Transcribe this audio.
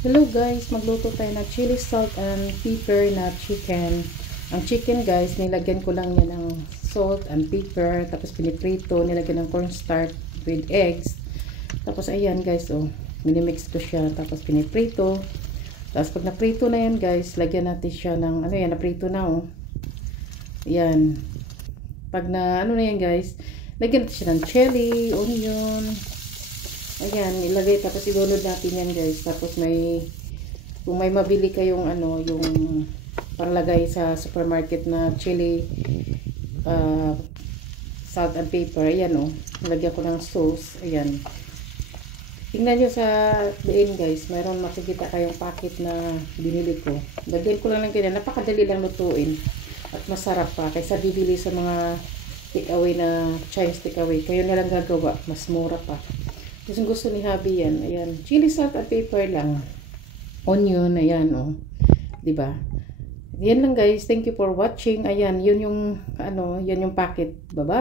Hello guys, magluto tayo ng chili salt and pepper na chicken. Ang chicken guys, nilagyan ko lang yan ng salt and pepper, tapos piniprito, nilagyan ng cornstarch with eggs. Tapos ayan guys, oh, minimix ko siya, tapos piniprito. Tapos pag naprito na yan guys, lagyan natin siya ng, ano yan, naprito na oh. Yan. Pag na, ano na yan guys, lagyan natin siya ng chili, onion. Ayan, ilagay, tapos ilunod natin yan guys. Tapos kung may mabili kayong ano, yung panglagay sa supermarket na chili, salt and pepper, ayan o, nilagyan ko ng sauce, ayan. Tingnan nyo sa diin guys, mayroon makikita kayong packet na binili ko. Lagyan ko lang ng ganyan, napakadali lang lutuin. At masarap pa, kaysa bibili sa mga take-away na Chinese take-away. Kayo na lang gagawa, mas mura pa. Gusto ni Habi yan. Ayan. Chili salt at pepper lang. Onion. Ayan oh. Diba? Yan lang guys. Thank you for watching. Ayan. Yun yung ano. Yan yung packet. Bye-bye.